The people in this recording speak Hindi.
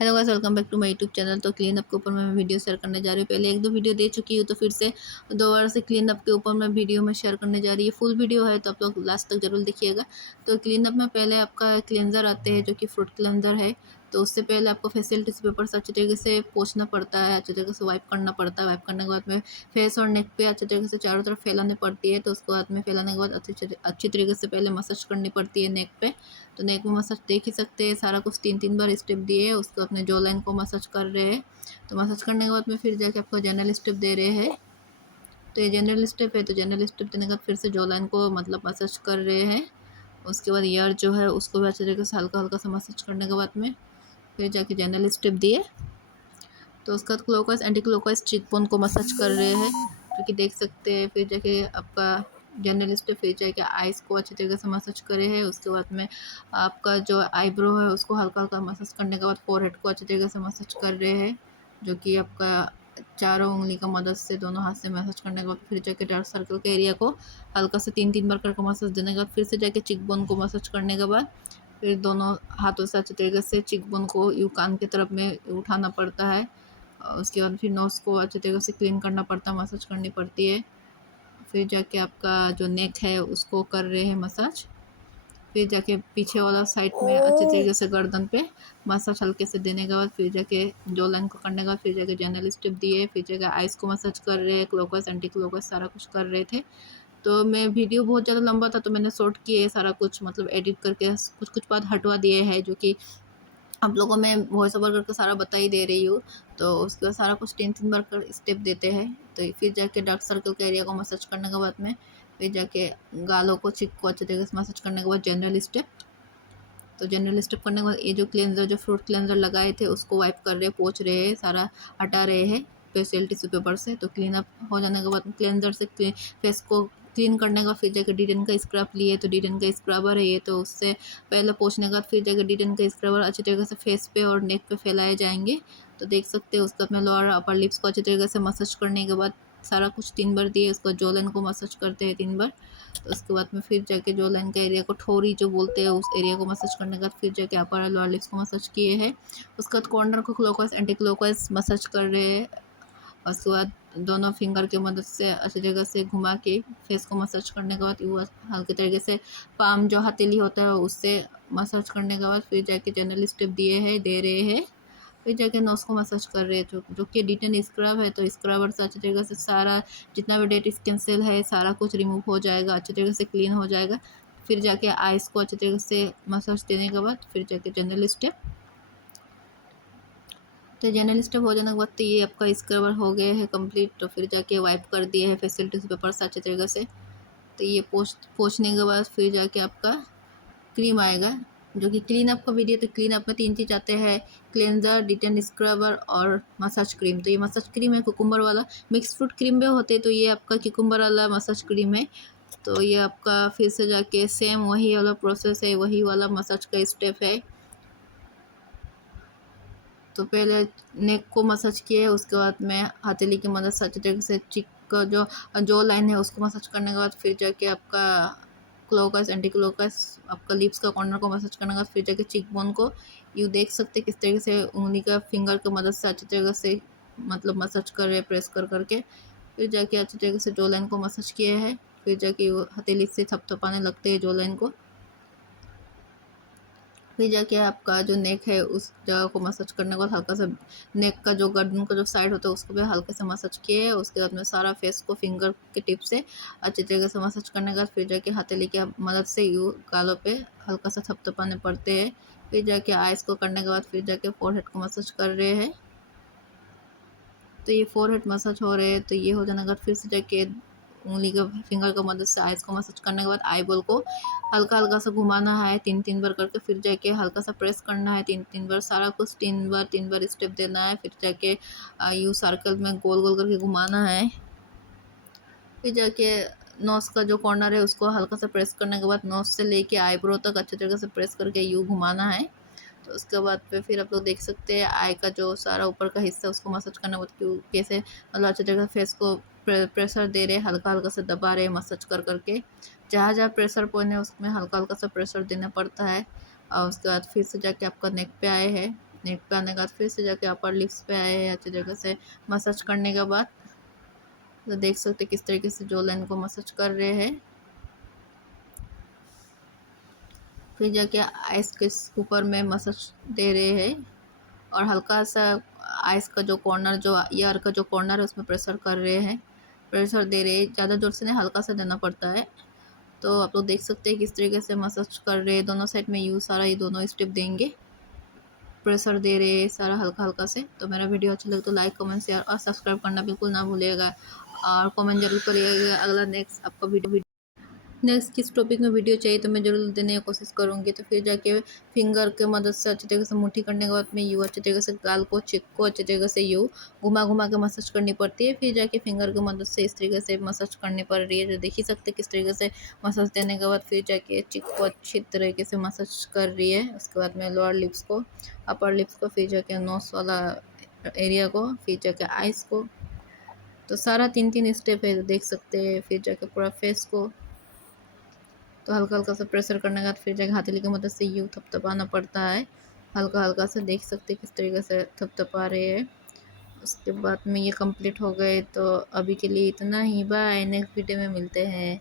Hello guys, welcome back to my YouTube channel. तो क्लीन अप के ऊपर मैं वीडियो शेयर करने जा रही हूँ। पहले एक दो वीडियो दे चुकी हूँ, तो फिर से दोबारा से क्लीन अप के ऊपर मैं वीडियो में शेयर करने जा रही है। फुल वीडियो है तो आप लोग लास्ट तक जरूर देखिएगा। तो क्लीन अप में पहले आपका क्लींजर आते हैं जो कि फ्रूट क्लींजर है। तो उससे पहले आपको फेशियल टिश्यू पेपर से अच्छी तरीके से पोंछना पड़ता है, अच्छी तरीके से वाइप करना पड़ता है। वाइप करने के बाद में फेस और नेक पे अच्छी तरीके से चारों तरफ फैलानी पड़ती है। तो उसके बाद में फैलाने के बाद अच्छी तरीके से पहले मसाज करनी पड़ती है नेक पे। तो नेक में मसाज देख ही सकते हैं, सारा कुछ 3-3 बार स्टेप दिए है। उसको अपने जॉ लाइन को मसाज कर रहे हैं। तो मसाज करने के बाद में फिर जाके आपको जनरल स्टेप दे रहे हैं। तो ये जनरल स्टेप है, तो जनरल स्टेप देने के बाद फिर से जॉ लाइन को मतलब मसाज कर रहे हैं। उसके बाद ईयर जो है उसको भी अच्छे तरीके से हल्का हल्का सा मसाज करने के बाद में फिर जाके जनरल स्टेप दिए। तो उसके बाद clockwise anti clockwise cheek bone को मसाज कर रहे हैं, जो कि देख सकते हैं। फिर जाके आपका जर्नलिस्ट फिर जाके आइज़ को अच्छी तरीके से मसाज करे है। उसके बाद में आपका जो आईब्रो है उसको हल्का हल्का मसाज करने के बाद फोरहेड को अच्छी तरीके से मसाज कर रहे हैं, जो कि आपका चारों उंगली का मदद से दोनों हाथ से मसाज करने के बाद फिर जाके डार्क सर्कल के एरिया को हल्का से 3-3 बार करके मसाज देने के बाद फिर से जाके चिक बोन को मसाज करने के बाद फिर दोनों हाथों से अच्छी तरीके से चिक बोन को यू कान की तरफ में उठाना पड़ता है। उसके बाद फिर नोज़ को अच्छे तरीके से क्लीन करना पड़ता है, मसाज करनी पड़ती है। फिर जाके आपका जो नेक है उसको कर रहे हैं मसाज। फिर जाके पीछे वाला साइड में अच्छे तरीके से गर्दन पे मसाज हल्के से देने के बाद फिर जाके जॉ लाइन को करने के बाद फिर जाके जनरल स्टेप दिए। फिर जाके आइज़ को मसाज कर रहे हैं, क्लॉकवाइज एंटी क्लॉकवाइज सारा कुछ कर रहे थे। तो मैं वीडियो बहुत ज़्यादा लंबा था तो मैंने शॉर्ट किए सारा कुछ, मतलब एडिट करके कुछ कुछ बात हटवा दिए हैं, जो कि आप लोगों में वॉइस ओवर करके सारा बता ही दे रही हूँ। तो उसके बाद सारा कुछ 3-3 बार कर स्टेप देते हैं। तो फिर जाके डार्क सर्कल के एरिया को मसाज करने के बाद में फिर जाके गालों को, चिक को अच्छे तरीके से मसाज करने के बाद जनरल स्टेप। तो जनरल स्टेप करने के बाद ये जो क्लेंजर, जो फ्रूट क्लेंजर लगाए थे उसको वाइप कर रहे हैं, पोंछ रहे हैं, सारा हटा रहे हैं फेशियल टिश्यू पेपर से। तो क्लीन अप हो जाने के बाद क्लेंजर से फेस को क्लीन करने का फिर जाके डी10 का स्क्रब लिए। तो डी10 का स्क्रबर है ये, तो उससे पहले पोंछने के बाद फिर जाके डी10 का स्क्रबर अच्छी तरीके से फेस पे और नेक पे फैलाए जाएंगे। तो देख सकते हैं उसका अपने लोअर अपर लिप्स को अच्छी तरीके से मसाज करने के बाद सारा कुछ 3 बार दिए। उसको जॉ लाइन को मसाज करते हैं 3 बार। तो उसके बाद में फिर जाके जॉ लाइन का एरिया को, ठोरी जो बोलते हैं, उस एरिया को मसाज करने के बाद फिर जाके अपर लोअर लिप्स को मसाज किए हैं। उसके बाद कॉर्नर को क्लॉकवाइज एंटी क्लॉकवाइज मसाज कर रहे हैं। उसके बाद दोनों फिंगर की मदद से अच्छी जगह से घुमा के फेस को मसाज करने के बाद वो हल्के तरीके से पाम जो हथेली होता है उससे मसाज करने के बाद फिर जाके जनरल स्टेप दिए हैं, दे रहे हैं। फिर जाके नोज़ को मसाज कर रहे हैं, जो कि डिटेन स्क्रब है। तो स्क्रबर से अच्छी तरीके से सारा जितना भी डेड स्किन सेल है सारा कुछ रिमूव हो जाएगा, अच्छी तरीके से क्लीन हो जाएगा। फिर जाके आइज़ को अच्छी तरीके से मसाज देने के बाद फिर जाके जनरल स्टेप। तो जनरल स्टेप हो जाने के बाद तो ये आपका स्क्रबर हो गया है कंप्लीट। तो फिर जाके वाइप कर दिए है फेशियल टिश्यू पेपर से अच्छी तरीके से। तो ये पोंछने के बाद फिर जाके आपका क्रीम आएगा, जो कि क्लीन अप का वीडियो। तो क्लीन अप में 3 चीज़ आते हैं, क्लेंजर, डिटेन स्क्रबर और मसाज क्रीम। तो ये मसाज क्रीम है कुकुम्बर वाला, मिक्स फ्रूट क्रीम भी होते, तो ये आपका कुकुम्बर वाला मसाज क्रीम है। तो ये आपका फिर से जाके सेम वही वाला प्रोसेस है, वही वाला मसाज का स्टेप है। तो पहले नेक को मसाज किए, उसके बाद में हथेली की मदद से अच्छी तरीके से चिक का जो जो लाइन है उसको मसाज करने के बाद फिर जाके आपका क्लोकस एंटी क्लोकस आपका लिप्स का कॉर्नर को मसाज करने के बाद फिर जाके चिक बोन को यू देख सकते किस तरीके से उंगली का फिंगर की मदद से अच्छी तरीके से मतलब मसाज कर रहे, प्रेस कर करके फिर जाके अच्छी तरीके से जो लाइन को मसाज किए हैं। फिर जाके वो हथेली से थपथपाने लगते हैं जो लाइन को। फिर जाके आपका जो नेक है उस जगह को मसाज करने के बाद हल्का सा नेक का जो गर्दन का जो साइड होता है उसको भी हल्के से मसाज किए। उसके बाद में सारा फेस को फिंगर के टिप से अच्छी तरीके से मसाज करने के बाद फिर जाके हथेली की मदद से यू गालों पे हल्का सा थपथपाने पड़ते हैं। फिर जाके आइज़ को करने के बाद फिर जाके फोरहेड को मसाज कर रहे हैं। तो ये फोरहेड मसाज हो रहे हैं। तो ये हो जाने के बाद फिर से जाके उंगली का फिंगर का मदद से आइज़ को मसाज करने के बाद आईबॉल को हल्का हल्का सा घुमाना है 3-3 बार करके। फिर जाके हल्का सा प्रेस करना है 3-3 बार, सारा कुछ 3 बार स्टेप देना है। फिर जाके यू सर्कल में गोल गोल करके घुमाना है। फिर जाके नोज़ का जो कॉर्नर है उसको हल्का सा प्रेस करने के बाद नोज़ से लेके आईब्रो तक अच्छे तरीके से प्रेस करके यू घुमाना है। तो उसके बाद फिर आप लोग देख सकते हैं आई का जो सारा ऊपर का हिस्सा उसको मसाज करना बहुत क्यों कैसे, मतलब अच्छी जगह फेस को प्रेशर दे रहे, हल्का हल्का से दबा रहे मसाज कर करके। जहाँ जहाँ प्रेशर पॉइंट है उसमें हल्का हल्का सा प्रेशर देना पड़ता है। और उसके बाद फिर से जाके आपका नेक पे आए हैं। नेक पे आने के बाद फिर से जाके अपर लिप्स पे आए हैं। अच्छी जगह से मसाज करने के बाद तो देख सकते किस तरीके से जो लाइन को मसाज कर रहे हैं। फिर जाके आइस के ऊपर में मसाज दे रहे हैं और हल्का सा आइस का जो कॉर्नर, जो ईयर का जो कॉर्नर है उसमें प्रेशर कर रहे हैं, प्रेशर दे रहे हैं। ज़्यादा जोर से नहीं, हल्का सा देना पड़ता है। तो आप लोग देख सकते हैं किस तरीके से मसाज कर रहे हैं। दोनों साइड में सारा ये दोनों स्टेप देंगे, प्रेशर दे रहे हैं सारा हल्का हल्का से। तो मेरा वीडियो अच्छा लगे तो लाइक, कमेंट, शेयर और सब्सक्राइब करना बिल्कुल ना भूलिएगा और कमेंट जरूर करिएगा अगला नेक्स्ट आपका वीडियो नेक्स्ट किस टॉपिक में वीडियो चाहिए तो मैं ज़रूर देने की कोशिश करूँगी। तो फिर जाके फिंगर के मदद से अच्छी तरीके से मुट्ठी करने के बाद में अच्छी तरीके से गाल को, चिक को अच्छी तरीके से घुमा घुमा के मसाज करनी पड़ती है। फिर जाके फिंगर की मदद से इस तरीके से मसाज करनी पड़ रही है, जो देख ही सकते किस तरीके से मसाज देने के बाद फिर जाके चिक को अच्छी तरीके से मसाज कर रही है। उसके बाद में लोअर लिप्स को, अपर लिप्स को, फिर जाके नोस वाला एरिया को, फिर जाके आइस को। तो सारा 3-3 स्टेप है, तो देख सकते हैं। फिर जाके पूरा फेस को तो हल्का हल्का सा प्रेशर करने के बाद फिर जाके हथेली की मदद से थपथपाना पड़ता है। हल्का हल्का से देख सकते हैं किस तरीके से थपथपा रहे हैं। उसके बाद में ये कंप्लीट हो गए। तो अभी के लिए इतना ही, बाय। नेक्स्ट वीडियो में मिलते हैं।